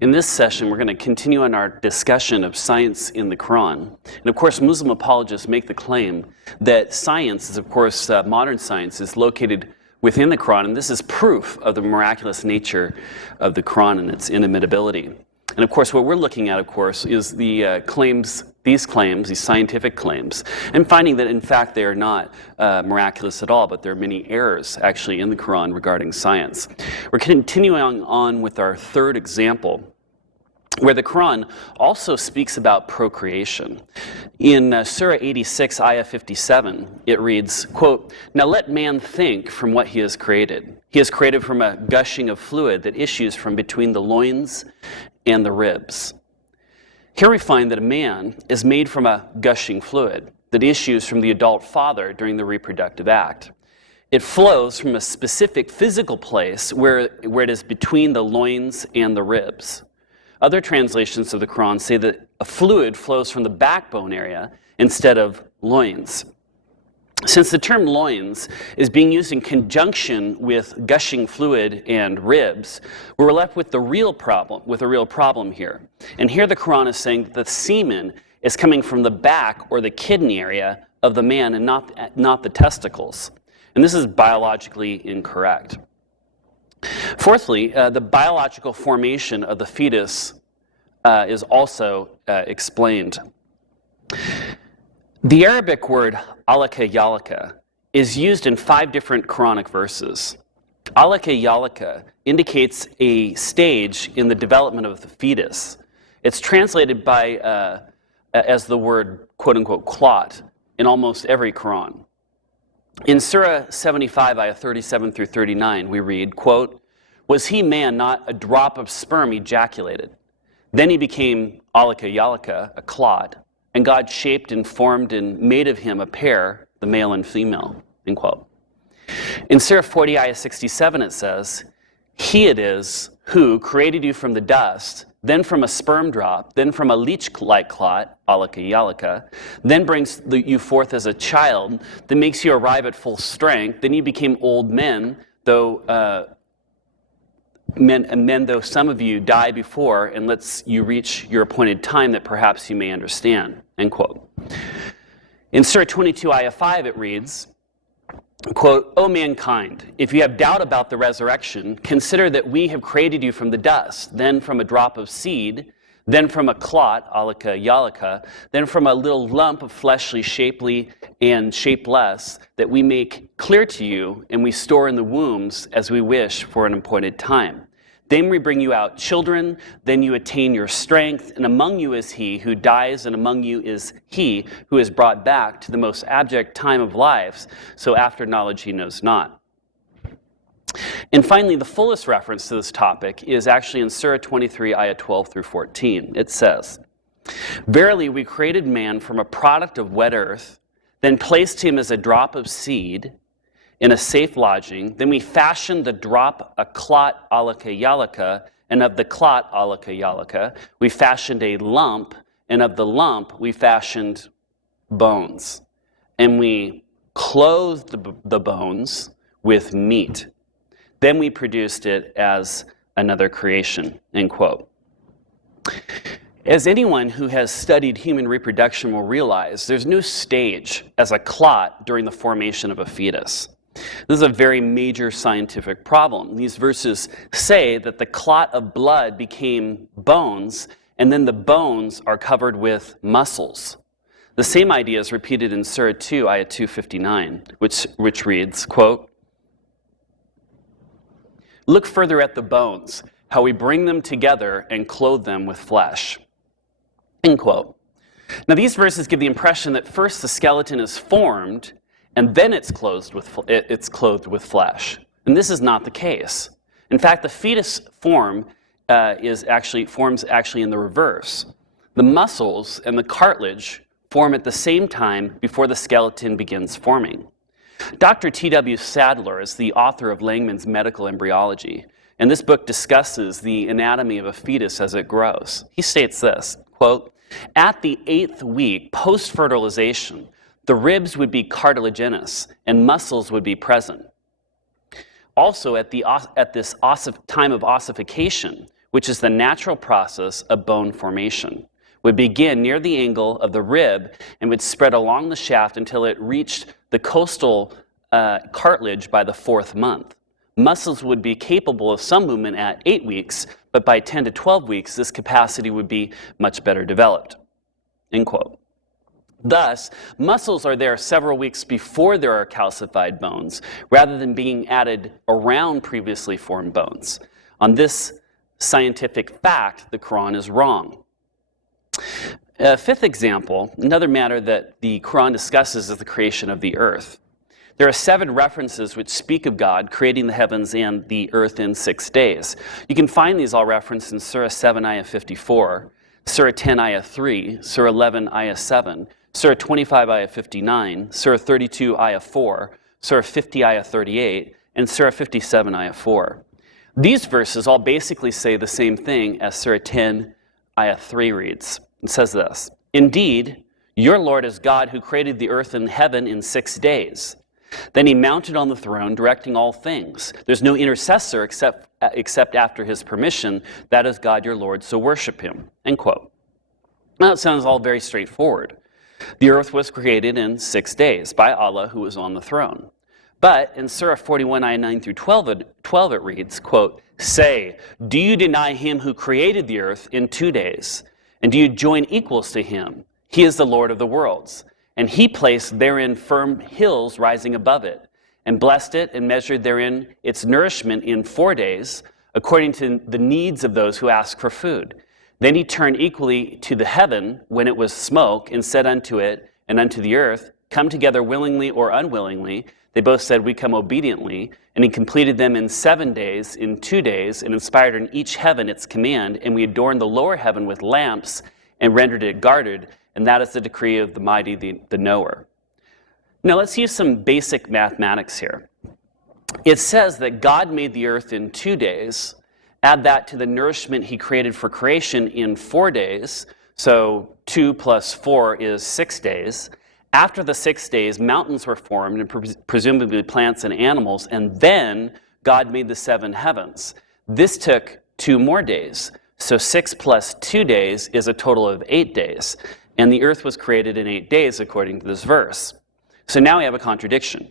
In this session, we're going to continue on our discussion of science in the Quran. And of course, Muslim apologists make the claim that science is, of course, modern science is located within the Quran, and this is proof of the miraculous nature of the Quran and its inimitability. And of course, what we're looking at, of course, is the these scientific claims, and finding that in fact they are not miraculous at all, but there are many errors actually in the Quran regarding science. We're continuing on with our third example, where the Quran also speaks about procreation. In Surah 86, Ayah 57, it reads, quote, "Now let man think from what he has created. He is created from a gushing of fluid that issues from between the loins and the ribs." Here we find that a man is made from a gushing fluid that issues from the adult father during the reproductive act. It flows from a specific physical place where it is between the loins and the ribs. Other translations of the Quran say that a fluid flows from the backbone area instead of loins. Since the term loins is being used in conjunction with gushing fluid and ribs, we're left with a real problem here. And here the Quran is saying that the semen is coming from the back or the kidney area of the man and not the testicles. And this is biologically incorrect. Fourthly, the biological formation of the fetus is also explained. The Arabic word alaka yalaka is used in 5 different Quranic verses. Alaka yalaka indicates a stage in the development of the fetus. It's translated as the word quote-unquote clot in almost every Quran. In Surah 75, ayah 37 through 39, we read, quote, "Was he man not a drop of sperm ejaculated? Then he became alaka yalaka, a clot, and God shaped and formed and made of him a pair, the male and female," end quote. In Surah 40, ayah 67, it says, "He it is who created you from the dust, then from a sperm drop, then from a leech-like clot, alaka yalaka, then brings you forth as a child, then makes you arrive at full strength, then you became old men, though some of you die before, and lets you reach your appointed time that perhaps you may understand," end quote. In Surah 22, ayah 5, it reads, quote, "O mankind, if you have doubt about the resurrection, consider that we have created you from the dust, then from a drop of seed, then from a clot, alaka yalaka, then from a little lump of fleshly, shapely, and shapeless, that we make clear to you, and we store in the wombs as we wish for an appointed time. Then we bring you out children, then you attain your strength, and among you is he who dies, and among you is he who is brought back to the most abject time of lives, so after knowledge he knows not." And finally, the fullest reference to this topic is actually in Surah 23, ayah 12 through 14. It says, "Verily we created man from a product of wet earth, then placed him as a drop of seed in a safe lodging. Then we fashioned the drop a clot alaka yalaka, and of the clot alaka yalaka we fashioned a lump, and of the lump we fashioned bones. And we clothed the bones with meat. Then we produced it as another creation," end quote. As anyone who has studied human reproduction will realize, there's no stage as a clot during the formation of a fetus. This is a very major scientific problem. These verses say that the clot of blood became bones, and then the bones are covered with muscles. The same idea is repeated in Surah 2, ayah 259, which reads, quote, "Look further at the bones, how we bring them together and clothe them with flesh," end quote. Now these verses give the impression that first the skeleton is formed, and then it's clothed with flesh. And this is not the case. In fact, the fetus forms actually in the reverse. The muscles and the cartilage form at the same time before the skeleton begins forming. Dr. T.W. Sadler is the author of Langman's Medical Embryology, and this book discusses the anatomy of a fetus as it grows. He states this, quote, "At the 8th week post-fertilization, the ribs would be cartilaginous and muscles would be present. Also, at this time of ossification, which is the natural process of bone formation, would begin near the angle of the rib and would spread along the shaft until it reached the costal cartilage by the 4th month. Muscles would be capable of some movement at 8 weeks, but by 10 to 12 weeks, this capacity would be much better developed. End quote. Thus, muscles are there several weeks before there are calcified bones, rather than being added around previously formed bones. On this scientific fact, the Quran is wrong. A fifth example, another matter that the Quran discusses is the creation of the earth. There are 7 references which speak of God creating the heavens and the earth in 6 days. You can find these all referenced in Surah 7, Ayah 54, Surah 10, Ayah 3, Surah 11, Ayah 7, Surah 25, Ayah 59, Surah 32, Ayah 4, Surah 50, Ayah 38, and Surah 57, Ayah 4. These verses all basically say the same thing as Surah 10, Ayah 3 reads. It says this, "Indeed, your Lord is God who created the earth and heaven in 6 days. Then he mounted on the throne, directing all things. There's no intercessor except after his permission. That is God your Lord, so worship him." End quote. Now, it sounds all very straightforward. The earth was created in 6 days by Allah, who was on the throne. But in Surah 41, Ayah 9 through 12, it reads, quote, "Say, do you deny him who created the earth in 2 days? And do you join equals to him? He is the Lord of the worlds. And he placed therein firm hills rising above it, and blessed it and measured therein its nourishment in 4 days, according to the needs of those who ask for food. Then he turned equally to the heaven when it was smoke, and said unto it and unto the earth, Come together willingly or unwillingly. They both said, We come obediently. And he completed them in 7 days, in 2 days, and inspired in each heaven its command. And we adorned the lower heaven with lamps, and rendered it guarded. And that is the decree of the mighty, the knower." Now let's use some basic mathematics here. It says that God made the earth in 2 days. Add that to the nourishment he created for creation in 4 days. So 2 plus 4 is 6 days. After the 6 days, mountains were formed, and presumably plants and animals. And then God made the 7 heavens. This took 2 more days. So 6 plus 2 days is a total of 8 days. And the earth was created in 8 days, according to this verse. So now we have a contradiction.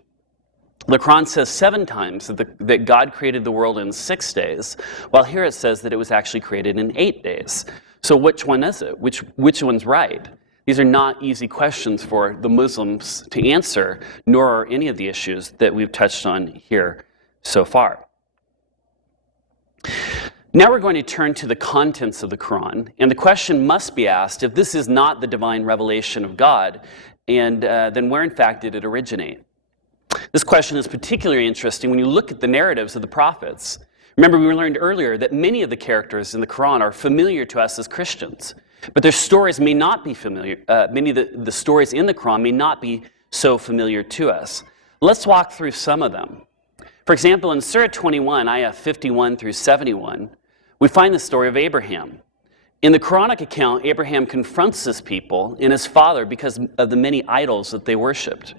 The Quran says 7 times that God created the world in 6 days, while here it says that it was actually created in 8 days. So which one is it? Which one's right? These are not easy questions for the Muslims to answer, nor are any of the issues that we've touched on here so far. Now we're going to turn to the contents of the Quran, and the question must be asked, if this is not the divine revelation of God, and then where in fact did it originate? This question is particularly interesting when you look at the narratives of the prophets. Remember, we learned earlier that many of the characters in the Quran are familiar to us as Christians, but their stories may not be familiar. Many of the stories in the Quran may not be so familiar to us. Let's walk through some of them. For example, in Surah 21, Ayah 51 through 71, we find the story of Abraham. In the Quranic account, Abraham confronts his people and his father because of the many idols that they worshipped.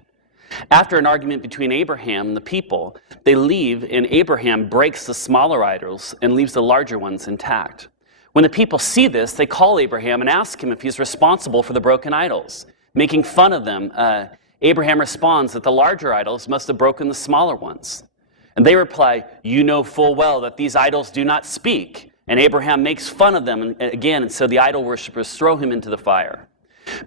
After an argument between Abraham and the people, they leave, and Abraham breaks the smaller idols and leaves the larger ones intact. When the people see this, they call Abraham and ask him if he's responsible for the broken idols, making fun of them. Abraham responds that the larger idols must have broken the smaller ones. And they reply, "You know full well that these idols do not speak." And Abraham makes fun of them again, and so the idol worshippers throw him into the fire.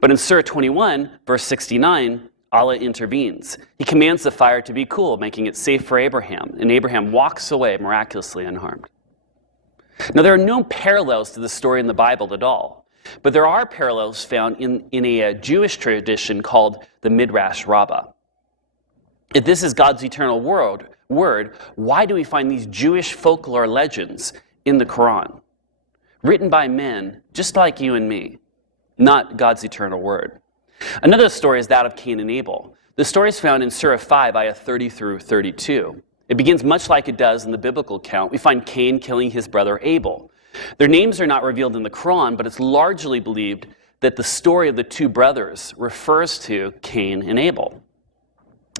But in Surah 21, verse 69, Allah intervenes. He commands the fire to be cool, making it safe for Abraham, and Abraham walks away miraculously unharmed. Now, there are no parallels to the story in the Bible at all, but there are parallels found in a Jewish tradition called the Midrash Rabbah. If this is God's eternal word, why do we find these Jewish folklore legends in the Quran, written by men just like you and me, not God's eternal word? Another story is that of Cain and Abel. The story is found in Surah 5, Ayah 30 through 32. It begins much like it does in the biblical account. We find Cain killing his brother Abel. Their names are not revealed in the Quran, but it's largely believed that the story of the two brothers refers to Cain and Abel.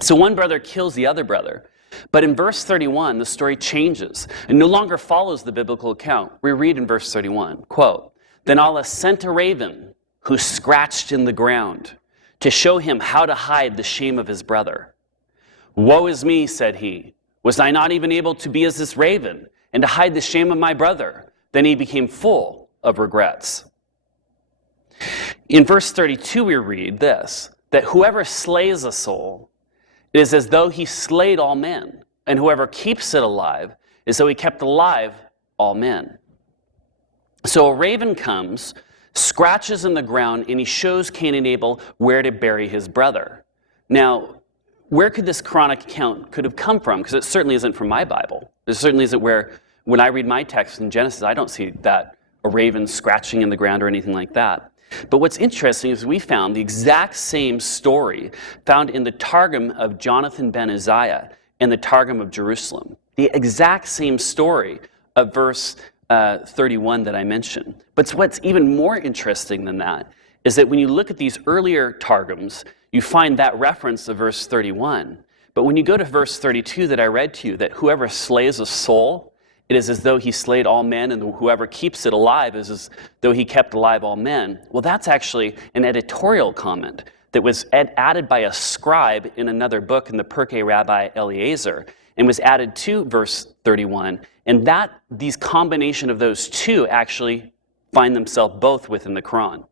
So one brother kills the other brother. But in verse 31, the story changes and no longer follows the biblical account. We read in verse 31, quote, "Then Allah sent a raven who scratched in the ground to show him how to hide the shame of his brother. 'Woe is me,' said he. 'Was I not even able to be as this raven and to hide the shame of my brother?' Then he became full of regrets." In verse 32, we read this, that whoever slays a soul, it is as though he slayed all men, and whoever keeps it alive, is though he kept alive all men. So a raven comes, scratches in the ground, and he shows Cain and Abel where to bury his brother. Now, where could this Quranic account could have come from? Because it certainly isn't from my Bible. It certainly isn't where, when I read my text in Genesis, I don't see that a raven scratching in the ground or anything like that. But what's interesting is we found the exact same story found in the Targum of Jonathan ben Uzziah and the Targum of Jerusalem. The exact same story of verse 31 that I mentioned. But what's even more interesting than that is that when you look at these earlier Targums, you find that reference to verse 31. But when you go to verse 32 that I read to you, that whoever slays a soul, it is as though he slayed all men, and whoever keeps it alive is as though he kept alive all men. Well, that's actually an editorial comment that was added by a scribe in another book in the Pirkei Rabbi Eliezer, and was added to verse 31. And these combination of those two actually find themselves both within the Quran.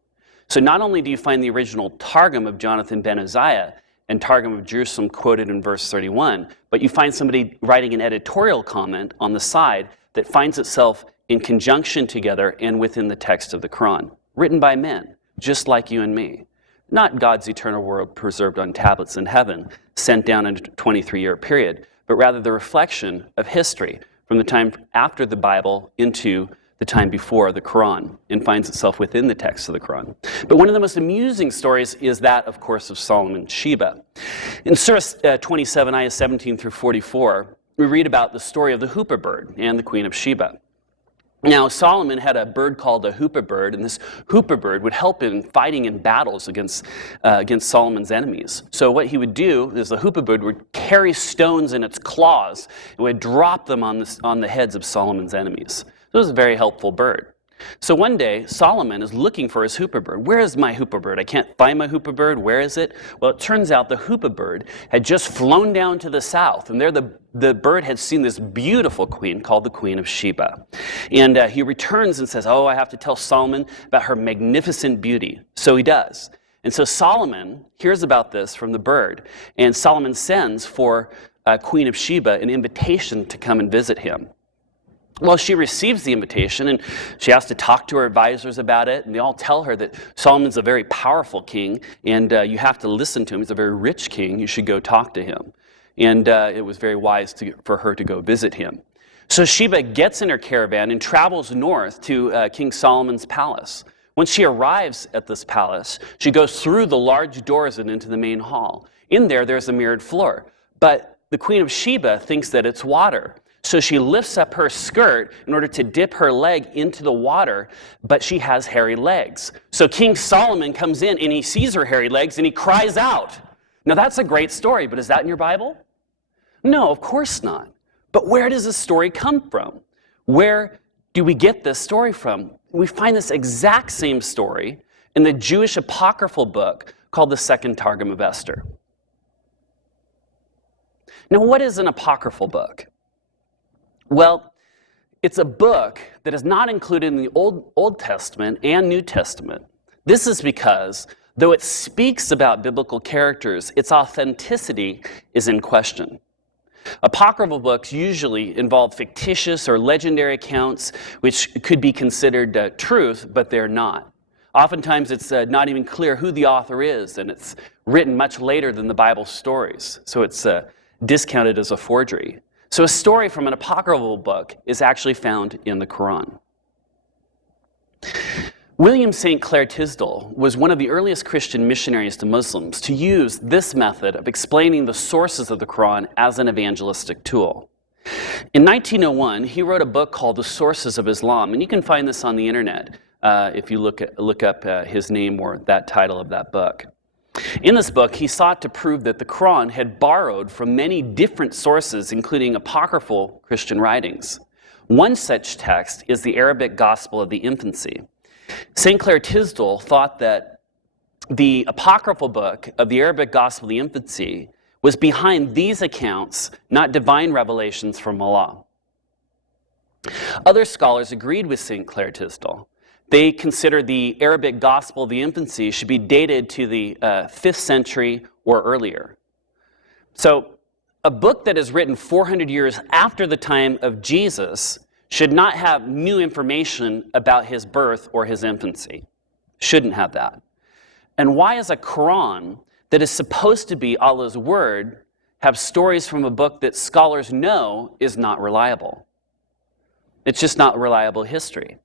So not only do you find the original Targum of Jonathan ben Uzziah and Targum of Jerusalem quoted in verse 31, but you find somebody writing an editorial comment on the side that finds itself in conjunction together and within the text of the Quran, written by men, just like you and me. Not God's eternal word preserved on tablets in heaven, sent down in a 23-year period, but rather the reflection of history from the time after the Bible into the time before the Quran, and finds itself within the text of the Quran. But one of the most amusing stories is that, of course, of Solomon Sheba. In Surah 27, ayah 17 through 44, we read about the story of the Hoopoe bird and the Queen of Sheba. Now, Solomon had a bird called a Hoopoe bird, and this Hoopoe bird would help in fighting in battles against Solomon's enemies. So what he would do is the Hoopoe bird would carry stones in its claws and would drop them on the heads of Solomon's enemies. So it was a very helpful bird. So one day, Solomon is looking for his Hoopoe bird. Where is my Hoopoe bird? I can't find my Hoopoe bird. Where is it? Well, it turns out the Hoopoe bird had just flown down to the south, and there the bird had seen this beautiful queen called the Queen of Sheba. And he returns and says, "Oh, I have to tell Solomon about her magnificent beauty." So he does. And so Solomon hears about this from the bird, and Solomon sends for Queen of Sheba an invitation to come and visit him. Well, she receives the invitation, and she has to talk to her advisors about it, and they all tell her that Solomon's a very powerful king, and you have to listen to him. He's a very rich king. You should go talk to him. And it was very wise for her to go visit him. So Sheba gets in her caravan and travels north to King Solomon's palace. When she arrives at this palace, she goes through the large doors and into the main hall. In there's a mirrored floor, but the Queen of Sheba thinks that it's water. So she lifts up her skirt in order to dip her leg into the water, but she has hairy legs. So King Solomon comes in and he sees her hairy legs and he cries out. Now that's a great story, but is that in your Bible? No, of course not. But where does this story come from? Where do we get this story from? We find this exact same story in the Jewish apocryphal book called the Second Targum of Esther. Now, what is an apocryphal book? Well, it's a book that is not included in the Old Testament and New Testament. This is because, though it speaks about biblical characters, its authenticity is in question. Apocryphal books usually involve fictitious or legendary accounts, which could be considered truth, but they're not. Oftentimes, it's not even clear who the author is, and it's written much later than the Bible stories, so it's discounted as a forgery. So a story from an apocryphal book is actually found in the Quran. William St. Clair Tisdale was one of the earliest Christian missionaries to Muslims to use this method of explaining the sources of the Quran as an evangelistic tool. In 1901, he wrote a book called The Sources of Islam, and you can find this on the internet if you look up his name or that title of that book. In this book, he sought to prove that the Quran had borrowed from many different sources, including apocryphal Christian writings. One such text is the Arabic Gospel of the Infancy. St. Clair Tisdall thought that the apocryphal book of the Arabic Gospel of the Infancy was behind these accounts, not divine revelations from Allah. Other scholars agreed with St. Clair Tisdall. They considered the Arabic Gospel of the Infancy should be dated to the 5th century or earlier. So, a book that is written 400 years after the time of Jesus should not have new information about his birth or his infancy. Shouldn't have that. And why is a Quran that is supposed to be Allah's word have stories from a book that scholars know is not reliable? It's just not reliable history.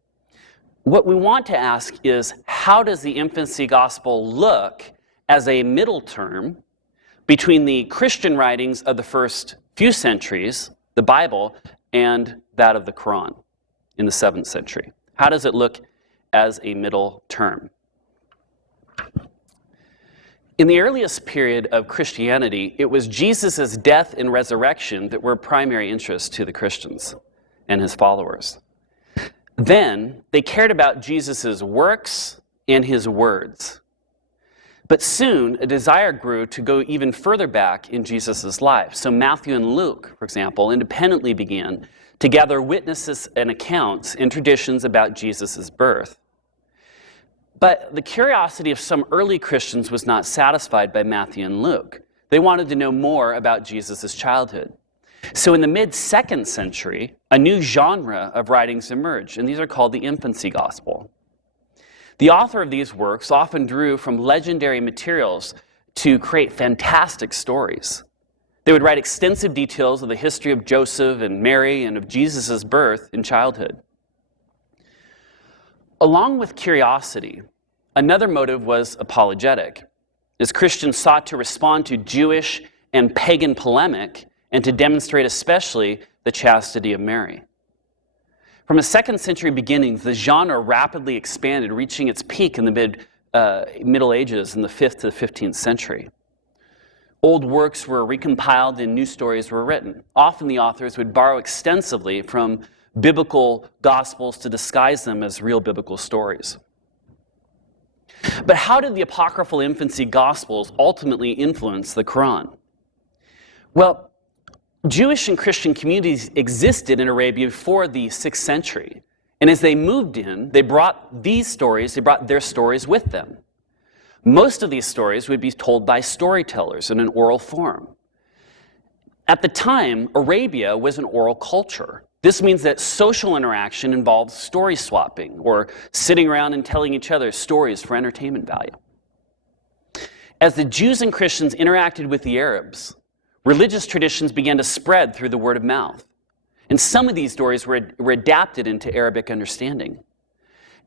What we want to ask is, how does the infancy gospel look as a middle term between the Christian writings of the first few centuries, the Bible, and that of the Quran in the 7th century? How does it look as a middle term? In the earliest period of Christianity, it was Jesus' death and resurrection that were of primary interest to the Christians and his followers. Then, they cared about Jesus' works and his words. But soon, a desire grew to go even further back in Jesus' life. So Matthew and Luke, for example, independently began to gather witnesses and accounts and traditions about Jesus' birth. But the curiosity of some early Christians was not satisfied by Matthew and Luke. They wanted to know more about Jesus' childhood. So in the mid-2nd century, a new genre of writings emerged, and these are called the infancy gospel. The author of these works often drew from legendary materials to create fantastic stories. They would write extensive details of the history of Joseph and Mary and of Jesus' birth and childhood. Along with curiosity, another motive was apologetic, as Christians sought to respond to Jewish and pagan polemic and to demonstrate especially the chastity of Mary. From the 2nd century beginnings, the genre rapidly expanded, reaching its peak in the Middle Ages in the 5th to the 15th century. Old works were recompiled and new stories were written. Often the authors would borrow extensively from biblical gospels to disguise them as real biblical stories. But how did the apocryphal infancy gospels ultimately influence the Quran? Well, Jewish and Christian communities existed in Arabia before the 6th century. And as they moved in, they brought their stories with them. Most of these stories would be told by storytellers in an oral form. At the time, Arabia was an oral culture. This means that social interaction involved story swapping, or sitting around and telling each other stories for entertainment value. As the Jews and Christians interacted with the Arabs, religious traditions began to spread through the word of mouth. And some of these stories were adapted into Arabic understanding.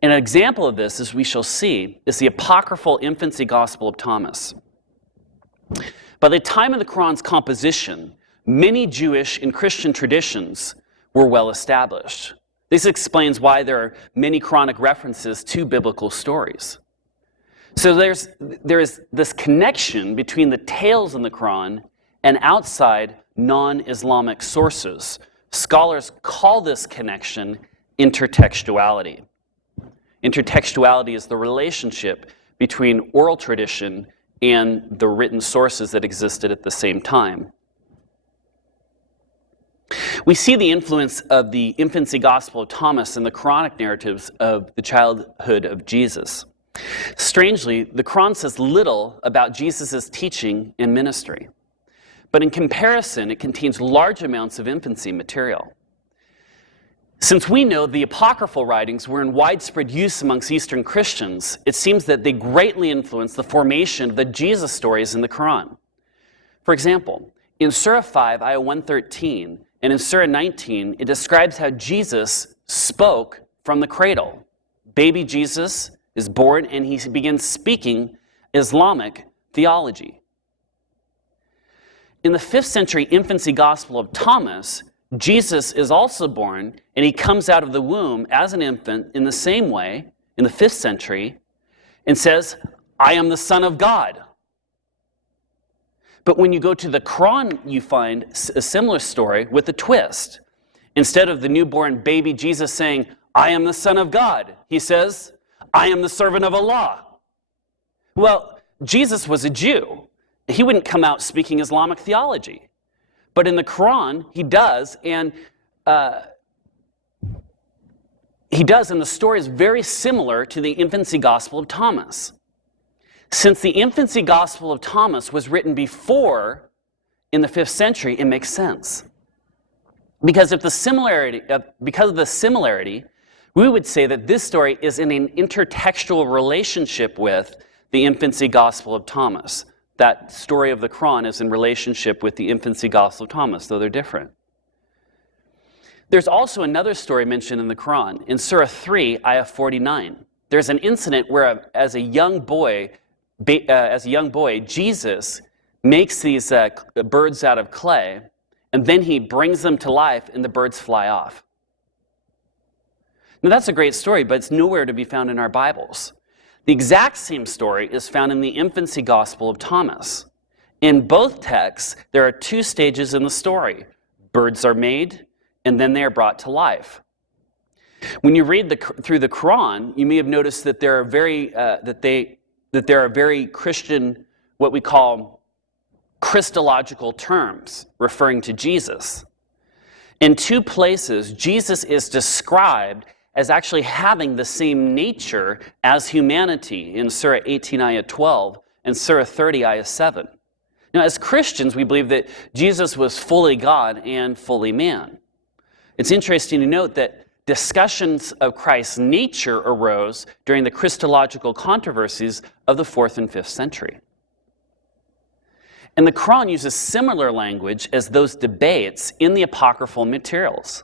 And an example of this, as we shall see, is the apocryphal infancy gospel of Thomas. By the time of the Quran's composition, many Jewish and Christian traditions were well established. This explains why there are many Quranic references to biblical stories. So there is this connection between the tales in the Quran and outside non-Islamic sources. Scholars call this connection intertextuality. Intertextuality is the relationship between oral tradition and the written sources that existed at the same time. We see the influence of the infancy gospel of Thomas in the Quranic narratives of the childhood of Jesus. Strangely, the Quran says little about Jesus' teaching and ministry. But in comparison, it contains large amounts of infancy material. Since we know the apocryphal writings were in widespread use amongst Eastern Christians, it seems that they greatly influenced the formation of the Jesus stories in the Quran. For example, in Surah 5, Ayah 113, and in Surah 19, it describes how Jesus spoke from the cradle. Baby Jesus is born and he begins speaking Islamic theology. In the 5th century infancy gospel of Thomas, Jesus is also born and he comes out of the womb as an infant in the same way in the 5th century and says, "I am the Son of God." But when you go to the Quran, you find a similar story with a twist. Instead of the newborn baby Jesus saying, "I am the Son of God," he says, "I am the servant of Allah." Well, Jesus was a Jew. He wouldn't come out speaking Islamic theology. But in the Quran, he does, and the story is very similar to the infancy gospel of Thomas. Since the infancy gospel of Thomas was written before, in the 5th century, it makes sense. Because of the similarity, we would say that this story is in an intertextual relationship with the infancy gospel of Thomas. That story of the Quran is in relationship with the infancy gospel of Thomas, though they're different. There's also another story mentioned in the Quran. In Surah 3, Ayah 49, there's an incident where, as a young boy, Jesus makes these birds out of clay, and then he brings them to life, and the birds fly off. Now, that's a great story, but it's nowhere to be found in our Bibles. The exact same story is found in the infancy gospel of Thomas. In both texts, there are 2 stages in the story. Birds are made, and then they are brought to life. When you read through the Quran, you may have noticed that there are very Christian, what we call Christological terms referring to Jesus. In 2 places, Jesus is described as actually having the same nature as humanity in Surah 18, Ayah 12, and Surah 30, Ayah 7. Now, as Christians, we believe that Jesus was fully God and fully man. It's interesting to note that discussions of Christ's nature arose during the Christological controversies of the 4th and 5th century. And the Quran uses similar language as those debates in the apocryphal materials.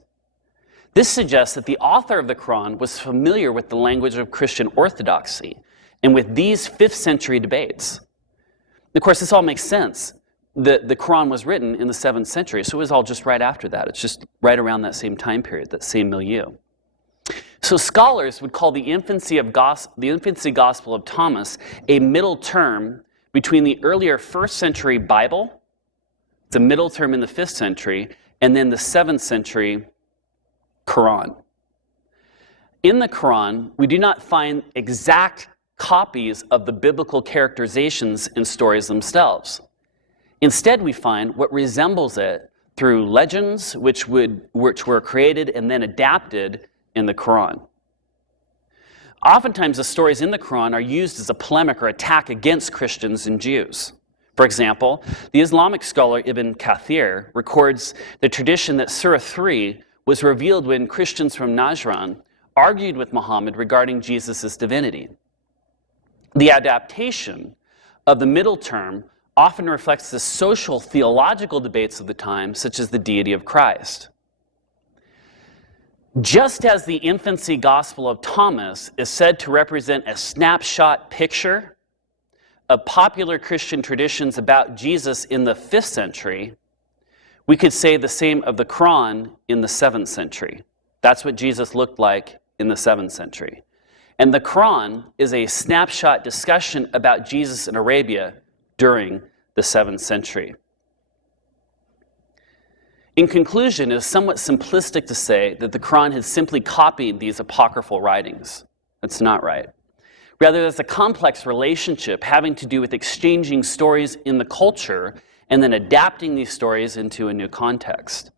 This suggests that the author of the Quran was familiar with the language of Christian orthodoxy and with these 5th century debates. Of course, this all makes sense. The Quran was written in the 7th century, so it was all just right after that. It's just right around that same time period, that same milieu. So scholars would call the infancy gospel of Thomas a middle term between the earlier 1st century Bible, it's a middle term in the 5th century, and then the 7th century Quran. In the Quran, we do not find exact copies of the biblical characterizations and stories themselves. Instead, we find what resembles it through legends which were created and then adapted in the Quran. Oftentimes, the stories in the Quran are used as a polemic or attack against Christians and Jews. For example, the Islamic scholar Ibn Kathir records the tradition that Surah 3 was revealed when Christians from Najran argued with Muhammad regarding Jesus' divinity. The adaptation of the middle term often reflects the social theological debates of the time, such as the deity of Christ. Just as the infancy gospel of Thomas is said to represent a snapshot picture of popular Christian traditions about Jesus in the 5th century, we could say the same of the Quran in the 7th century. That's what Jesus looked like in the 7th century. And the Quran is a snapshot discussion about Jesus in Arabia during the 7th century. In conclusion, it is somewhat simplistic to say that the Quran has simply copied these apocryphal writings. That's not right. Rather, there's a complex relationship having to do with exchanging stories in the culture and then adapting these stories into a new context.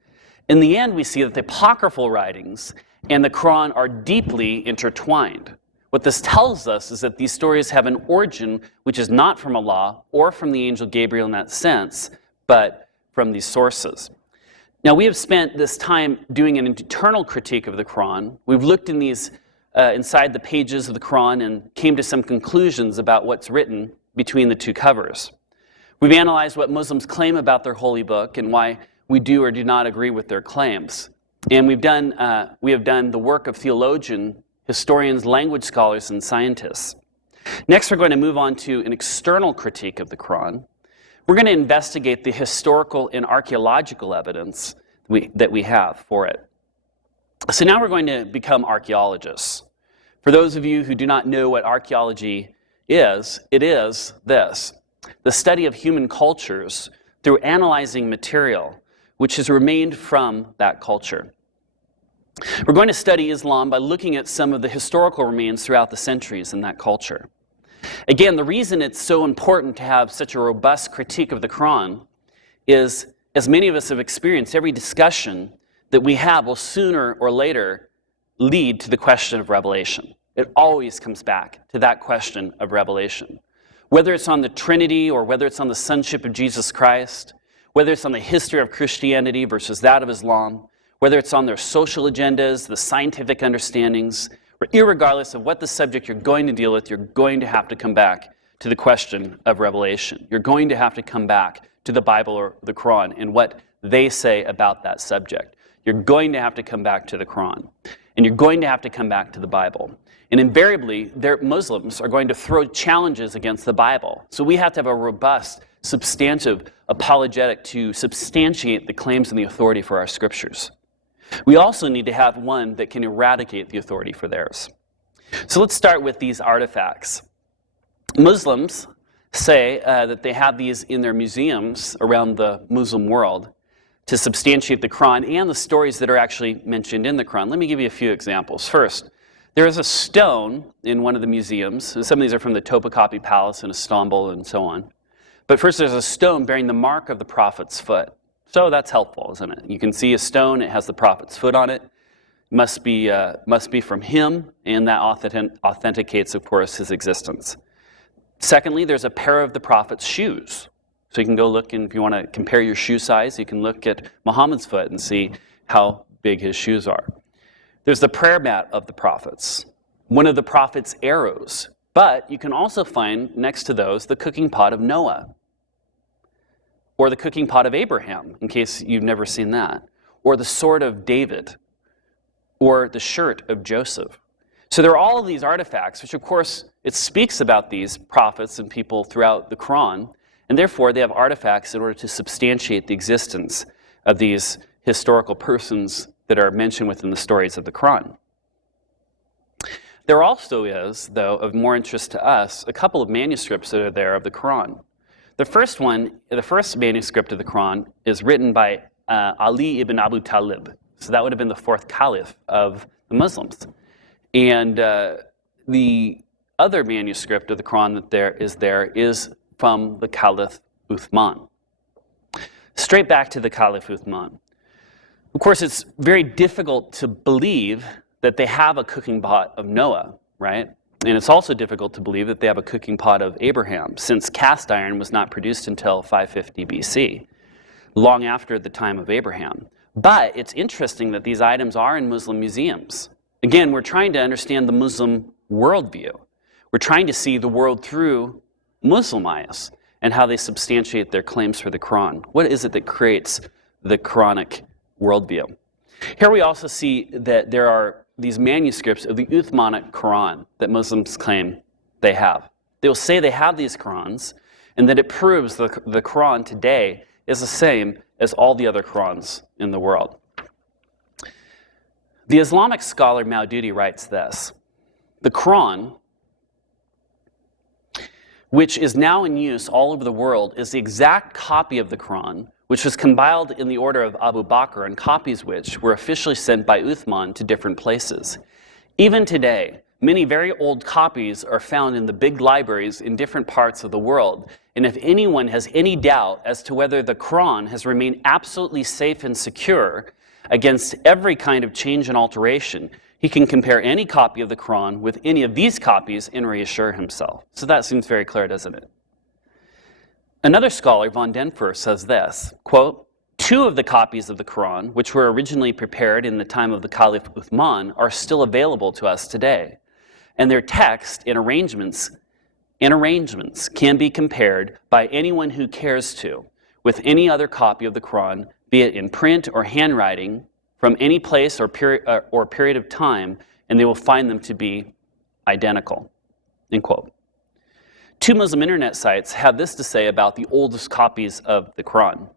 In the end, we see that the apocryphal writings and the Quran are deeply intertwined. What this tells us is that these stories have an origin which is not from Allah or from the angel Gabriel in that sense, but from these sources. Now, we have spent this time doing an internal critique of the Quran. We've looked in these inside the pages of the Quran and came to some conclusions about what's written between the 2 covers. We've analyzed what Muslims claim about their holy book and why we do or do not agree with their claims. And we have done the work of theologians, historians, language scholars, and scientists. Next, we're going to move on to an external critique of the Quran. We're going to investigate the historical and archaeological evidence that we have for it. So now we're going to become archaeologists. For those of you who do not know what archaeology is, it is this. the study of human cultures through analyzing material which has remained from that culture. We're going to study Islam by looking at some of the historical remains throughout the centuries in that culture. Again, the reason it's so important to have such a robust critique of the Quran is, as many of us have experienced, every discussion that we have will sooner or later lead to the question of revelation. It always comes back to that question of revelation. Whether it's on the Trinity or whether it's on the sonship of Jesus Christ, whether it's on the history of Christianity versus that of Islam, whether it's on their social agendas, the scientific understandings, or irregardless of what the subject you're going to deal with, you're going to have to come back to the question of revelation. You're going to have to come back to the Bible or the Quran and what they say about that subject. You're going to have to come back to the Quran. And you're going to have to come back to the Bible. And invariably, Muslims are going to throw challenges against the Bible. So we have to have a robust, substantive apologetic to substantiate the claims and the authority for our scriptures. We also need to have one that can eradicate the authority for theirs. So let's start with these artifacts. Muslims say that they have these in their museums around the Muslim world to substantiate the Quran and the stories that are actually mentioned in the Quran. Let me give you a few examples. First, there is a stone in one of the museums. And some of these are from the Topkapi Palace in Istanbul and so on. But first, there's a stone bearing the mark of the prophet's foot. So that's helpful, isn't it? You can see a stone, it has the prophet's foot on it. Must be from him, and that authenticates, of course, his existence. Secondly, there's a pair of the prophet's shoes. So you can go look, and if you want to compare your shoe size, you can look at Muhammad's foot and see how big his shoes are. There's the prayer mat of the prophets, one of the prophet's arrows. But you can also find next to those the cooking pot of Noah, or the cooking pot of Abraham, in case you've never seen that, or the sword of David, or the shirt of Joseph. So there are all of these artifacts, which of course it speaks about these prophets and people throughout the Quran, and therefore they have artifacts in order to substantiate the existence of these historical persons that are mentioned within the stories of the Quran. There also is, though, of more interest to us, a couple of manuscripts that are there of the Quran. The first manuscript of the Quran is written by Ali ibn Abu Talib. So that would have been the fourth caliph of the Muslims. And the other manuscript of the Quran that is from the Caliph Uthman. Straight back to the Caliph Uthman. Of course, it's very difficult to believe that they have a cooking pot of Noah, right? And it's also difficult to believe that they have a cooking pot of Abraham, since cast iron was not produced until 550 BC, long after the time of Abraham. But it's interesting that these items are in Muslim museums. Again, we're trying to understand the Muslim worldview. We're trying to see the world through Muslim eyes and how they substantiate their claims for the Quran. What is it that creates the Quranic worldview? Here we also see that there are these manuscripts of the Uthmanic Quran that Muslims claim they have. They'll say they have these Qurans and that it proves the Quran today is the same as all the other Qurans in the world. The Islamic scholar Maududi writes this: the Quran, which is now in use all over the world, is the exact copy of the Quran which was compiled in the order of Abu Bakr, and copies which were officially sent by Uthman to different places. Even today, many very old copies are found in the big libraries in different parts of the world, and if anyone has any doubt as to whether the Quran has remained absolutely safe and secure against every kind of change and alteration, he can compare any copy of the Quran with any of these copies and reassure himself. So that seems very clear, doesn't it? Another scholar, von Denfer, says this, quote, "Two of the copies of the Quran, which were originally prepared in the time of the Caliph Uthman, are still available to us today, and their text and arrangements can be compared by anyone who cares to with any other copy of the Quran, be it in print or handwriting, from any place or period of time, and they will find them to be identical," end quote. Two Muslim internet sites have this to say about the oldest copies of the Quran.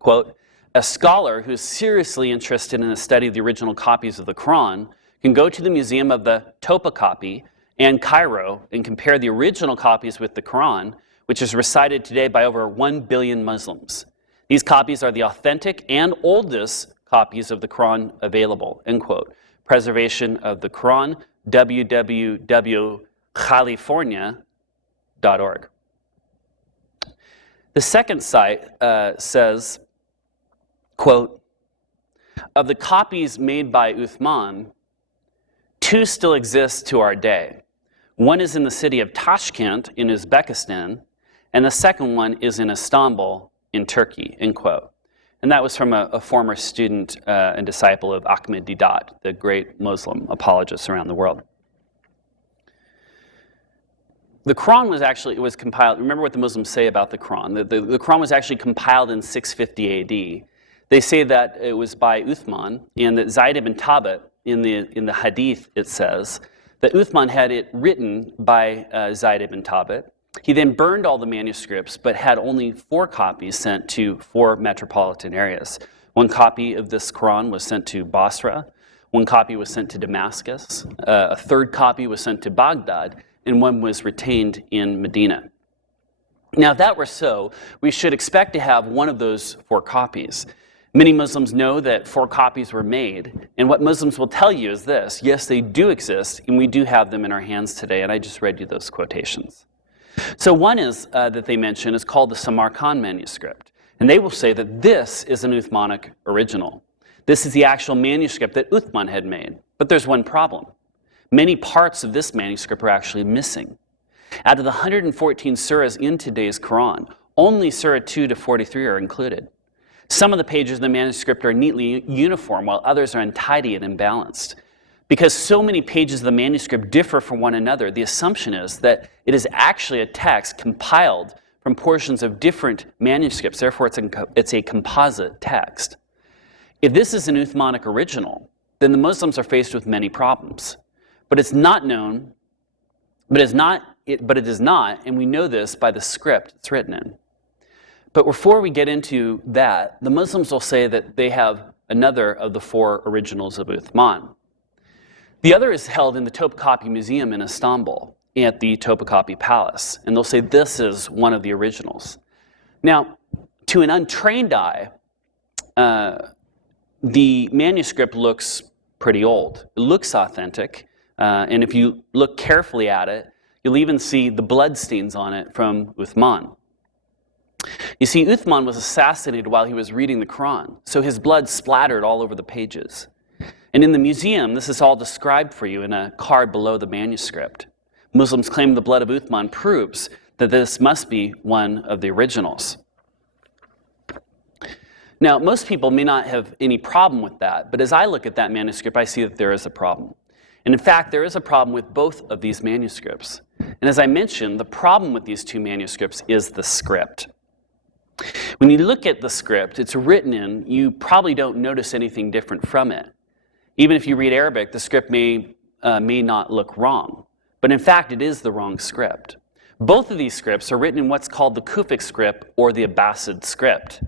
Quote, "A scholar who is seriously interested in the study of the original copies of the Quran can go to the Museum of the Topkapi and Cairo and compare the original copies with the Quran, which is recited today by over 1 billion Muslims. These copies are the authentic and oldest copies of the Quran available, end quote. Preservation of the Quran, www.california.org. The second site says, quote, of the copies made by Uthman, 2 still exist to our day. One is in the city of Tashkent in Uzbekistan, and the second one is in Istanbul in Turkey, end quote. And that was from a former student and disciple of Ahmed Deedat, the great Muslim apologist around the world. The Quran was actually, it was compiled, remember what the Muslims say about the Quran. The Quran was actually compiled in 650 AD. They say that it was by Uthman, and that Zayd ibn Thabit, in the Hadith, it says, that Uthman had it written by Zayd ibn Thabit. He then burned all the manuscripts, but had only 4 copies sent to 4 metropolitan areas. 1 copy of this Quran was sent to Basra, 1 copy was sent to Damascus, a 3rd copy was sent to Baghdad, and 1 was retained in Medina. Now, if that were so, we should expect to have 1 of those 4 copies. Many Muslims know that 4 copies were made, and what Muslims will tell you is this: yes, they do exist, and we do have them in our hands today, and I just read you those quotations. So one is that they mention is called the Samarkand manuscript, and they will say that this is an Uthmanic original. This is the actual manuscript that Uthman had made, but there's one problem. Many parts of this manuscript are actually missing. Out of the 114 surahs in today's Quran, only Surah 2 to 43 are included. Some of the pages of the manuscript are neatly uniform, while others are untidy and imbalanced. Because so many pages of the manuscript differ from one another, the assumption is that it is actually a text compiled from portions of different manuscripts. Therefore, it's a composite text. If this is an Uthmanic original, then the Muslims are faced with many problems. But it's not known, but it is not, and we know this by the script it's written in. But before we get into that, the Muslims will say that they have another of the 4 originals of Uthman. The other is held in the Topkapi Museum in Istanbul at the Topkapi Palace, and they'll say this is one of the originals. Now, to an untrained eye, the manuscript looks pretty old. It looks authentic, and if you look carefully at it, you'll even see the bloodstains on it from Uthman. You see, Uthman was assassinated while he was reading the Quran, so his blood splattered all over the pages. And in the museum, this is all described for you in a card below the manuscript. Muslims claim the blood of Uthman proves that this must be one of the originals. Now, most people may not have any problem with that, but as I look at that manuscript, I see that there is a problem. And in fact, there is a problem with both of these manuscripts. And as I mentioned, the problem with these 2 manuscripts is the script. When you look at the script, it's written in, you probably don't notice anything different from it. Even if you read Arabic, the script may not look wrong. But in fact, it is the wrong script. Both of these scripts are written in what's called the Kufic script or the Abbasid script.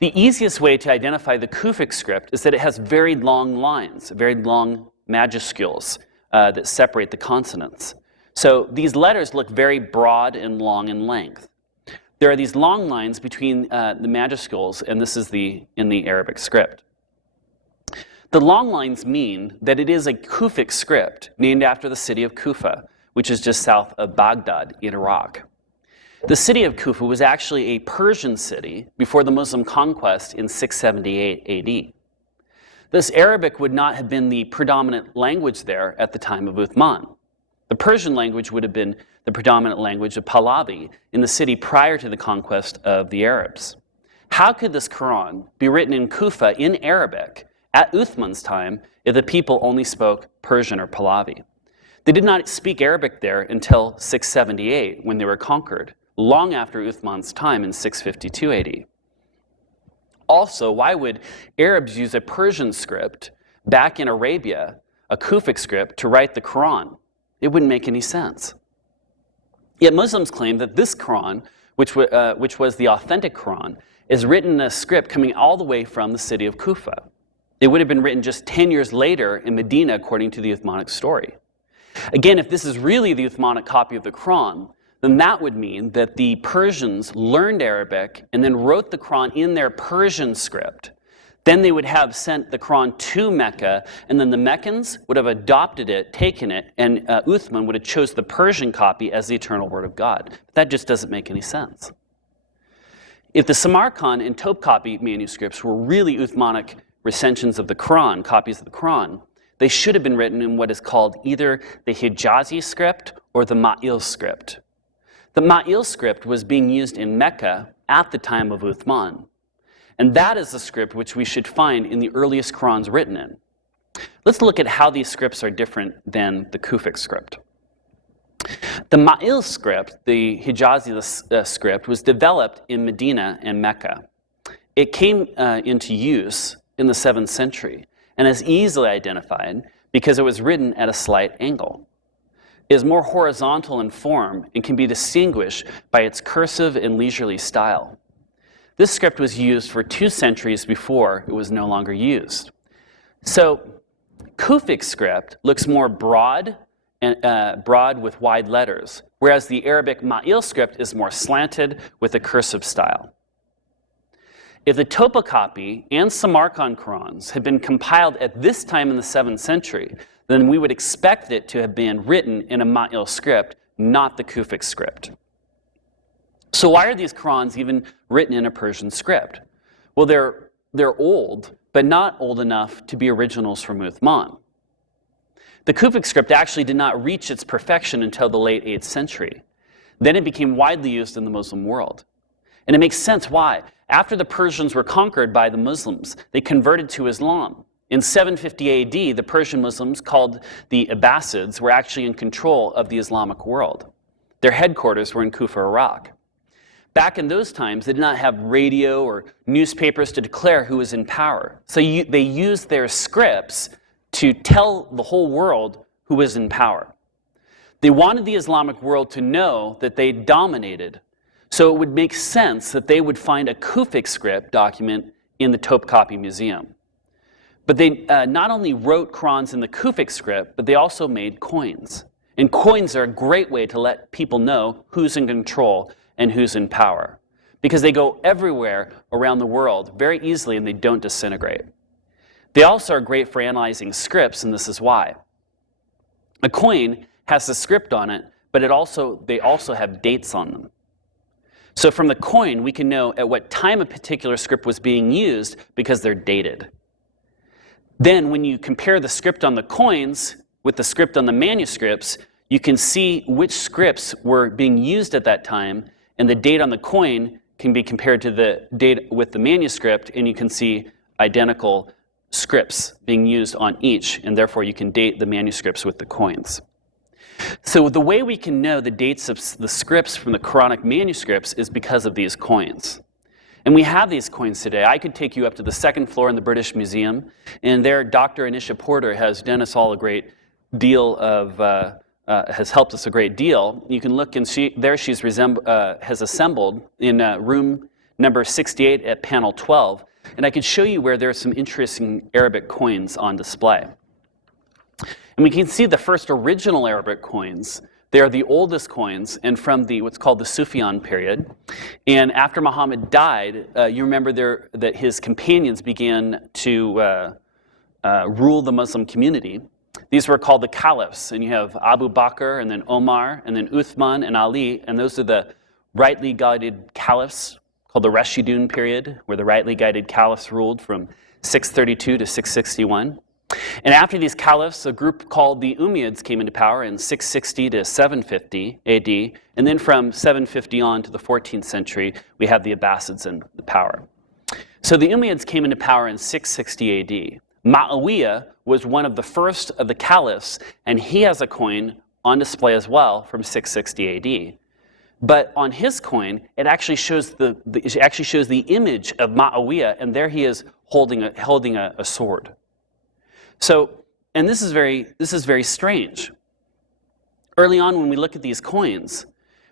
The easiest way to identify the Kufic script is that it has very long lines, very long majuscules that separate the consonants. So these letters look very broad and long in length. There are these long lines between the majuscules, and this is in the Arabic script. The long lines mean that it is a Kufic script named after the city of Kufa, which is just south of Baghdad in Iraq. The city of Kufa was actually a Persian city before the Muslim conquest in 678 AD. This Arabic would not have been the predominant language there at the time of Uthman. The Persian language would have been the predominant language of Pahlavi in the city prior to the conquest of the Arabs. How could this Quran be written in Kufa in Arabic at Uthman's time if the people only spoke Persian or Pahlavi? They did not speak Arabic there until 678 when they were conquered, long after Uthman's time in 652 AD. Also, why would Arabs use a Persian script back in Arabia, a Kufic script, to write the Quran? It wouldn't make any sense. Yet Muslims claim that this Quran, which was the authentic Quran, is written in a script coming all the way from the city of Kufa. It would have been written just 10 years later in Medina, according to the Uthmanic story. Again, if this is really the Uthmanic copy of the Quran, then that would mean that the Persians learned Arabic and then wrote the Quran in their Persian script. Then they would have sent the Quran to Mecca, and then the Meccans would have adopted it, taken it, and Uthman would have chose the Persian copy as the eternal word of God. But that just doesn't make any sense. If the Samarkand and Topkapi manuscripts were really Uthmanic recensions of the Quran, copies of the Quran, they should have been written in what is called either the Hijazi script or the Ma'il script. The Ma'il script was being used in Mecca at the time of Uthman. And that is the script which we should find in the earliest Qurans written in. Let's look at how these scripts are different than the Kufic script. The Ma'il script, the Hijazi script, was developed in Medina and Mecca. It came into use in the 7th century and is easily identified because it was written at a slight angle. It is more horizontal in form and can be distinguished by its cursive and leisurely style. This script was used for 2 centuries before it was no longer used. So, Kufic script looks more broad with wide letters, whereas the Arabic Ma'il script is more slanted with a cursive style. If the Topkapi and Samarkand Qurans had been compiled at this time in the 7th century, then we would expect it to have been written in a Ma'il script, not the Kufic script. So why are these Qurans even written in a Persian script? Well, they're old, but not old enough to be originals from Uthman. The Kufic script actually did not reach its perfection until the late 8th century. Then it became widely used in the Muslim world. And it makes sense why. After the Persians were conquered by the Muslims, they converted to Islam. In 750 AD, the Persian Muslims, called the Abbasids, were actually in control of the Islamic world. Their headquarters were in Kufa, Iraq. Back in those times, they did not have radio or newspapers to declare who was in power. So they used their scripts to tell the whole world who was in power. They wanted the Islamic world to know that they dominated. So it would make sense that they would find a Kufic script document in the Topkapi Museum. But they not only wrote Qurans in the Kufic script, but they also made coins. And coins are a great way to let people know who's in control and who's in power, because they go everywhere around the world very easily and they don't disintegrate. They also are great for analyzing scripts, and this is why. A coin has the script on it, but they also have dates on them. So from the coin, we can know at what time a particular script was being used because they're dated. Then when you compare the script on the coins with the script on the manuscripts, you can see which scripts were being used at that time, and the date on the coin can be compared to the date with the manuscript, and you can see identical scripts being used on each, and therefore you can date the manuscripts with the coins. So the way we can know the dates of the scripts from the Quranic manuscripts is because of these coins. And we have these coins today. I could take you up to the 2nd floor in the British Museum, and there Dr. Anisha Porter has done us all a great deal of has helped us a great deal. You can look and see there she's has assembled in room number 68 at panel 12. And I could show you where there are some interesting Arabic coins on display. And we can see the first original Arabic coins. They are the oldest coins and from what's called the Sufyan period. And after Muhammad died, you remember that his companions began to rule the Muslim community. These were called the caliphs, and you have Abu Bakr, and then Omar, and then Uthman, and Ali, and those are the rightly guided caliphs, called the Rashidun period, where the rightly guided caliphs ruled from 632 to 661. And after these caliphs, a group called the Umayyads came into power in 660 to 750 AD, and then from 750 on to the 14th century, we have the Abbasids in the power. So the Umayyads came into power in 660 AD. Ma'awiyah was one of the first of the caliphs, and he has a coin on display as well from 660 AD. But on his coin, it actually shows the image of Ma'awiyah, and there he is holding a sword. So, and this is very strange. Early on, when we look at these coins,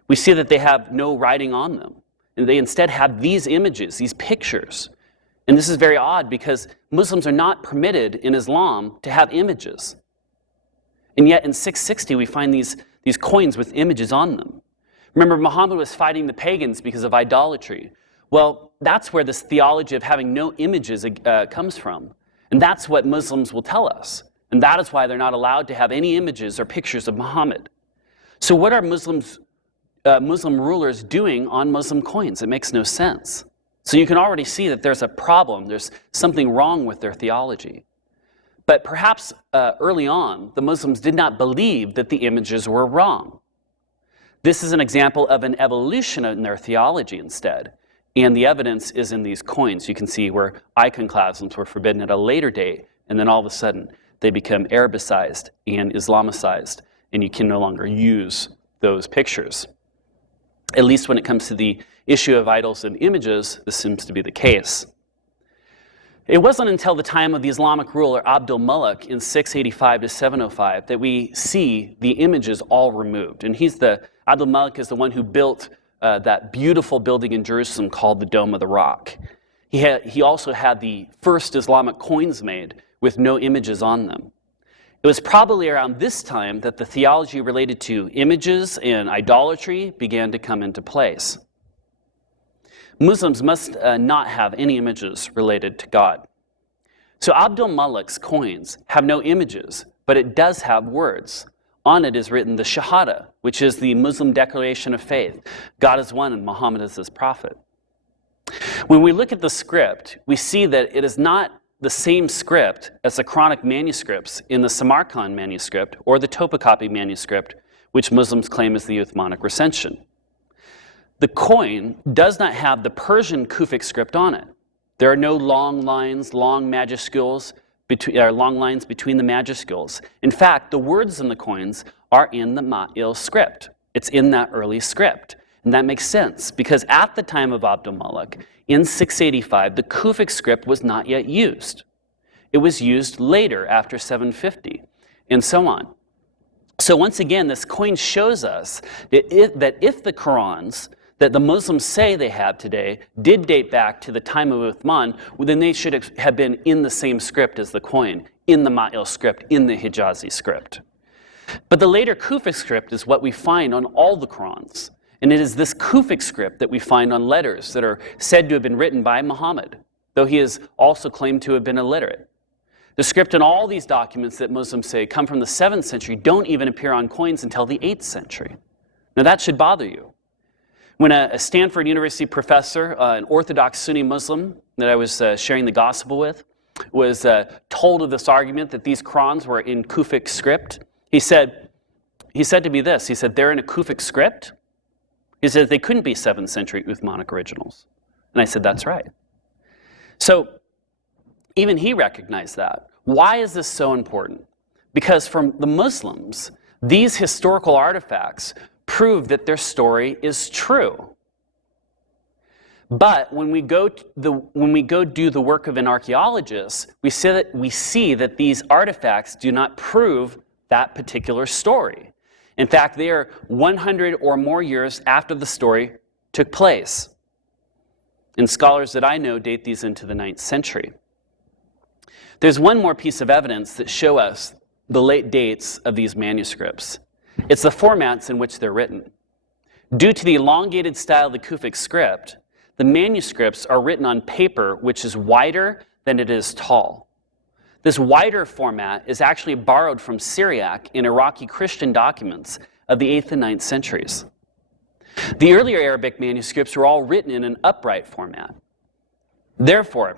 we see that they have no writing on them, and they instead have these images, these pictures. And this is very odd because Muslims are not permitted in Islam to have images. And yet in 660 we find these coins with images on them. Remember, Muhammad was fighting the pagans because of idolatry. Well, that's where this theology of having no images comes from. And that's what Muslims will tell us. And that is why they're not allowed to have any images or pictures of Muhammad. So what are Muslim rulers doing on Muslim coins? It makes no sense. So you can already see that there's a problem. There's something wrong with their theology. But perhaps early on, the Muslims did not believe that the images were wrong. This is an example of an evolution in their theology instead. And the evidence is in these coins. You can see where iconoclasms were forbidden at a later date, and then all of a sudden they become Arabicized and Islamicized, and you can no longer use those pictures. At least when it comes to the issue of idols and images, this seems to be the case. It wasn't until the time of the Islamic ruler Abdul Malik in 685 to 705 that we see the images all removed. And Abdul Malik is the one who built that beautiful building in Jerusalem called the Dome of the Rock. He also had the first Islamic coins made with no images on them. It was probably around this time that the theology related to images and idolatry began to come into place. Muslims must not have any images related to God. So Abdul Malik's coins have no images, but it does have words. On it is written the Shahada, which is the Muslim declaration of faith. God is one and Muhammad is his prophet. When we look at the script, we see that it is not the same script as the Quranic manuscripts in the Samarkand manuscript or the Topkapi manuscript, which Muslims claim is the Uthmanic recension. The coin does not have the Persian Kufic script on it. There are no long lines, long majuscules, long lines between the majuscules. In fact, the words in the coins are in the Ma'il script. It's in that early script. And that makes sense because at the time of Abdul Malik, in 685, the Kufic script was not yet used. It was used later, after 750, and so on. So once again, this coin shows us that if the Qurans that the Muslims say they have today did date back to the time of Uthman, well, then they should have been in the same script as the coin, in the Ma'il script, in the Hijazi script. But the later Kufic script is what we find on all the Qurans. And it is this Kufic script that we find on letters that are said to have been written by Muhammad, though he is also claimed to have been illiterate. The script in all these documents that Muslims say come from the 7th century don't even appear on coins until the 8th century. Now that should bother you. When a Stanford University professor, an Orthodox Sunni Muslim that I was sharing the gospel with, was told of this argument that these Qurans were in Kufic script, he said to me this, he said, they're in a Kufic script? He said, they couldn't be 7th century Uthmanic originals. And I said, that's right. So even he recognized that. Why is this so important? Because from the Muslims, these historical artifacts prove that their story is true. But when we go do the work of an archaeologist, we see that these artifacts do not prove that particular story. In fact, they are 100 or more years after the story took place. And scholars that I know date these into the 9th century. There's one more piece of evidence that show us the late dates of these manuscripts. It's the formats in which they're written. Due to the elongated style of the Kufic script, the manuscripts are written on paper which is wider than it is tall. This wider format is actually borrowed from Syriac in Iraqi Christian documents of the 8th and 9th centuries. The earlier Arabic manuscripts were all written in an upright format. Therefore,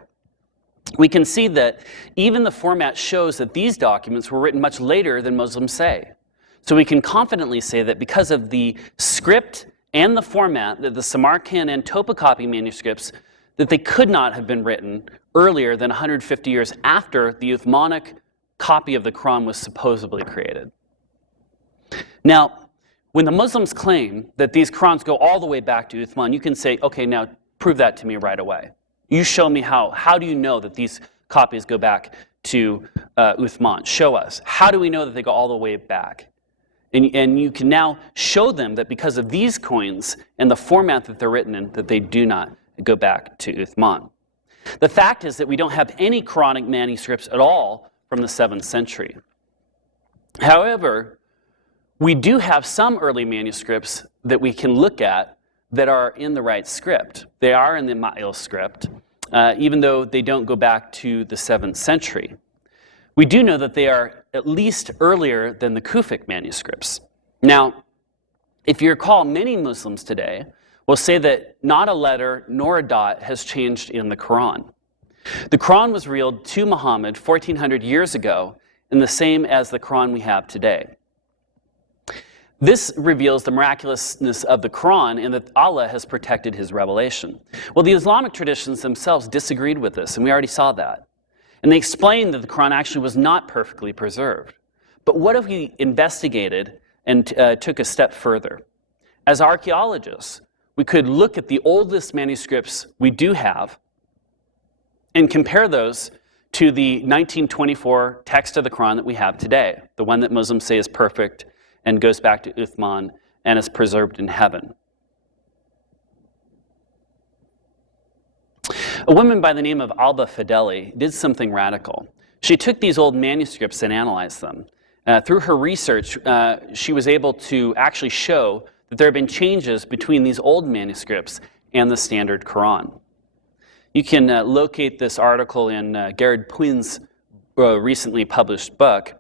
we can see that even the format shows that these documents were written much later than Muslims say. So we can confidently say that because of the script and the format that the Samarkand and Topkapi manuscripts, that they could not have been written earlier than 150 years after the Uthmanic copy of the Quran was supposedly created. Now, when the Muslims claim that these Qurans go all the way back to Uthman, you can say, okay, now prove that to me right away. You show me how. How do you know that these copies go back to Uthman? Show us. How do we know that they go all the way back? And you can now show them that because of these coins and the format that they're written in, that they do not go back to Uthman. The fact is that we don't have any Quranic manuscripts at all from the 7th century. However, We do have some early manuscripts that we can look at that are in the right script. They are in the Ma'il script, even though they don't go back to the 7th century. We do know that they are at least earlier than the Kufic manuscripts. Now, if you recall, many Muslims today will say that not a letter nor a dot has changed in the Quran. The Quran was revealed to Muhammad 1400 years ago, and the same as the Quran we have today. This reveals the miraculousness of the Quran and that Allah has protected his revelation. Well, the Islamic traditions themselves disagreed with this, and we already saw that. And they explained that the Quran actually was not perfectly preserved. But what if we investigated and took a step further? As archaeologists, we could look at the oldest manuscripts we do have and compare those to the 1924 text of the Quran that we have today, the one that Muslims say is perfect and goes back to Uthman and is preserved in heaven. A woman by the name of Alba Fideli did something radical. She took these old manuscripts and analyzed them. Through her research, she was able to actually show that there have been changes between these old manuscripts and the standard Quran. You can locate this article in Gerard Puyn's recently published book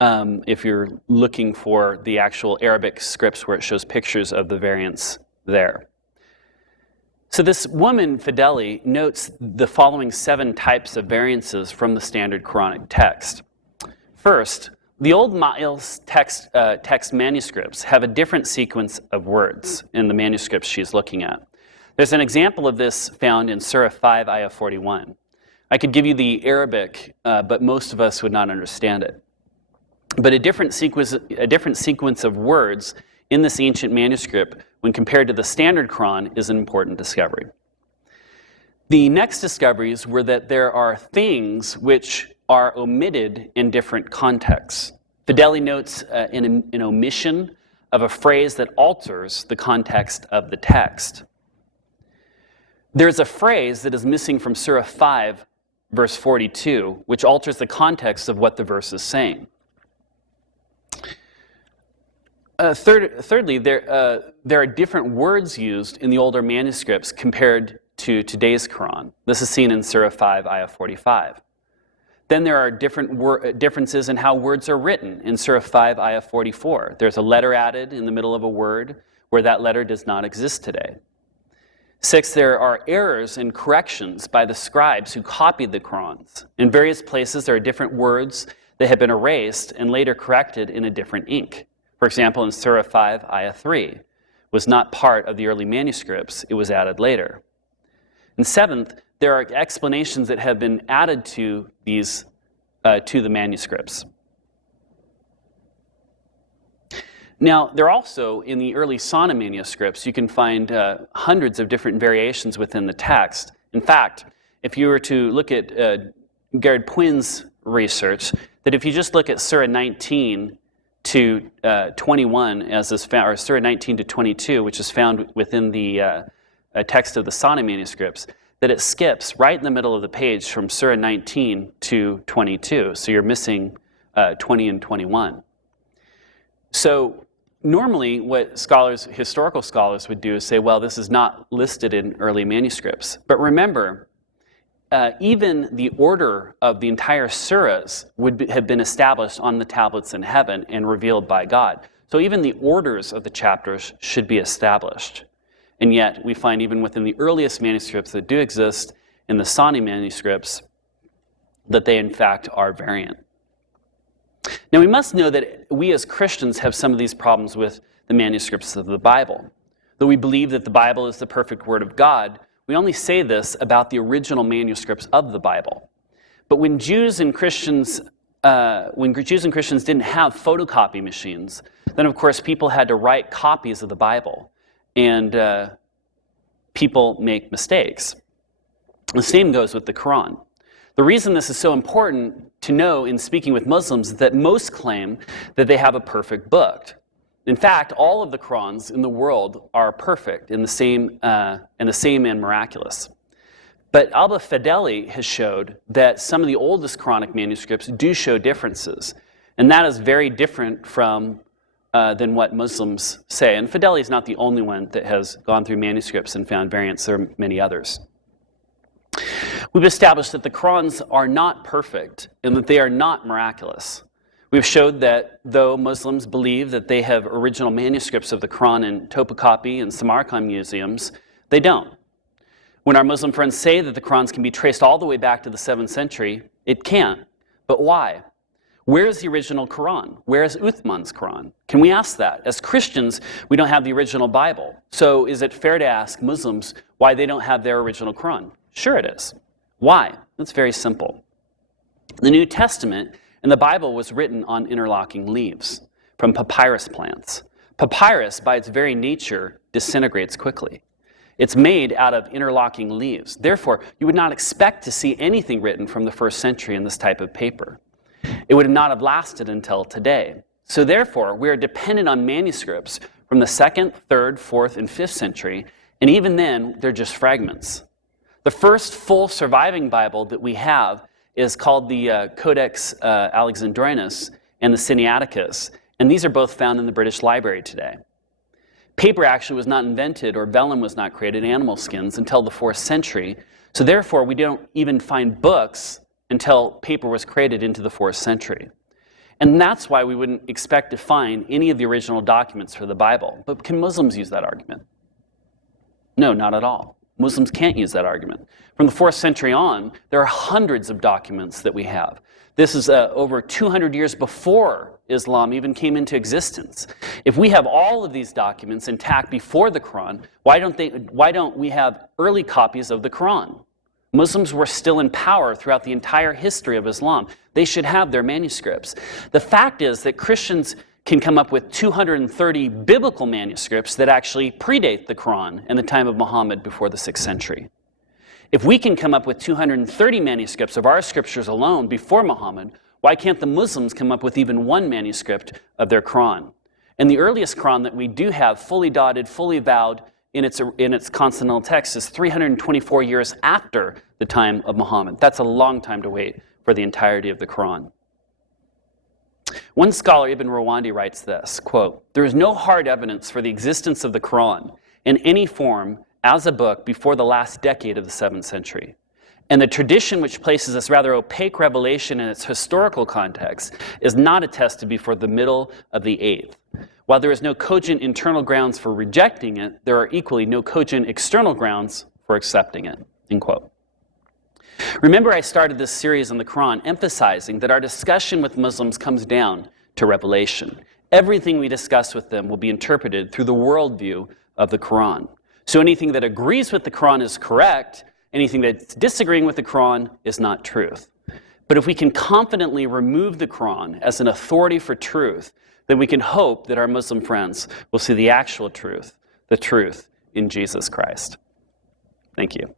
if you're looking for the actual Arabic scripts where it shows pictures of the variants there. So this woman, Fideli, notes the following 7 types of variances from the standard Quranic text. First, the old Ma'il text manuscripts have a different sequence of words in the manuscripts she's looking at. There's an example of this found in Surah 5, Ayah 41. I could give you the Arabic, but most of us would not understand it. But a different sequence of words in this ancient manuscript when compared to the standard Quran is an important discovery. The next discoveries were that there are things which are omitted in different contexts. Fideli notes an omission of a phrase that alters the context of the text. There's a phrase that is missing from Surah 5, verse 42, which alters the context of what the verse is saying. Thirdly, there are different words used in the older manuscripts compared to today's Quran. This is seen in Surah 5, Ayah 45. Then there are differences in how words are written. In Surah 5, Ayah 44, there's a letter added in the middle of a word where that letter does not exist today. 6, there are errors and corrections by the scribes who copied the Qurans. In various places, there are different words that have been erased and later corrected in a different ink. For example, in Surah 5, Ayah 3, was not part of the early manuscripts, it was added later. And 7th, there are explanations that have been added to these, to the manuscripts. Now, there are also, in the early Sana manuscripts, you can find hundreds of different variations within the text. In fact, if you were to look at Gerard Puyn's research, that if you just look at Surah 19 to 21, as is found, or Surah 19 to 22, which is found within the text of the Sana manuscripts, that it skips right in the middle of the page from Surah 19 to 22. So you're missing 20 and 21. So normally what historical scholars would do is say, well, this is not listed in early manuscripts. But remember, even the order of the entire surahs would have been established on the tablets in heaven and revealed by God. So even the orders of the chapters should be established. And yet we find even within the earliest manuscripts that do exist in the Sani manuscripts that they in fact are variant. Now we must know that we as Christians have some of these problems with the manuscripts of the Bible. Though we believe that the Bible is the perfect Word of God, we only say this about the original manuscripts of the Bible. But when Jews and Christians didn't have photocopy machines, then of course people had to write copies of the Bible, and people make mistakes. The same goes with the Quran. The reason this is so important to know in speaking with Muslims is that most claim that they have a perfect book. In fact, all of the Qurans in the world are perfect and the same and miraculous. But Alba Fideli has showed that some of the oldest Quranic manuscripts do show differences. And that is very different from than what Muslims say. And Fideli is not the only one that has gone through manuscripts and found variants. There are many others. We've established that the Qurans are not perfect and that they are not miraculous. We've showed that though Muslims believe that they have original manuscripts of the Quran in Topkapi and Samarkand museums, they don't. When our Muslim friends say that the Qurans can be traced all the way back to the 7th century, it can't. But why? Where is the original Quran? Where is Uthman's Quran? Can we ask that? As Christians, we don't have the original Bible. So is it fair to ask Muslims why they don't have their original Quran? Sure it is. Why? It's very simple. The New Testament and the Bible was written on interlocking leaves from papyrus plants. Papyrus, by its very nature, disintegrates quickly. It's made out of interlocking leaves. Therefore, you would not expect to see anything written from the 1st century in this type of paper. It would not have lasted until today. So therefore, we are dependent on manuscripts from the 2nd, 3rd, 4th, and 5th century, and even then, they're just fragments. The first full surviving Bible that we have is called the Codex Alexandrinus and the Sinaiticus, and these are both found in the British Library today. Paper actually was not invented, or vellum was not created, animal skins, until the 4th century, so therefore we don't even find books until paper was created into the 4th century. And that's why we wouldn't expect to find any of the original documents for the Bible. But can Muslims use that argument? No, not at all. Muslims can't use that argument. From the 4th century on, there are hundreds of documents that we have. This is over 200 years before Islam even came into existence. If we have all of these documents intact before the Quran, why don't we have early copies of the Quran? Muslims were still in power throughout the entire history of Islam. They should have their manuscripts. The fact is that Christians can come up with 230 biblical manuscripts that actually predate the Quran in the time of Muhammad before the 6th century. If we can come up with 230 manuscripts of our scriptures alone before Muhammad, why can't the Muslims come up with even one manuscript of their Quran? And the earliest Quran that we do have fully dotted, fully vowed, in its consonantal text is 324 years after the time of Muhammad. That's a long time to wait for the entirety of the Quran. One scholar, Ibn Rawandi, writes this, quote, "There is no hard evidence for the existence of the Quran in any form as a book before the last decade of the 7th century. And the tradition which places this rather opaque revelation in its historical context is not attested before the middle of the 8th. While there is no cogent internal grounds for rejecting it, there are equally no cogent external grounds for accepting it." End quote. Remember, I started this series on the Quran emphasizing that our discussion with Muslims comes down to revelation. Everything we discuss with them will be interpreted through the worldview of the Quran. So anything that agrees with the Quran is correct, anything that's disagreeing with the Quran is not truth. But if we can confidently remove the Quran as an authority for truth, then we can hope that our Muslim friends will see the actual truth, the truth in Jesus Christ. Thank you.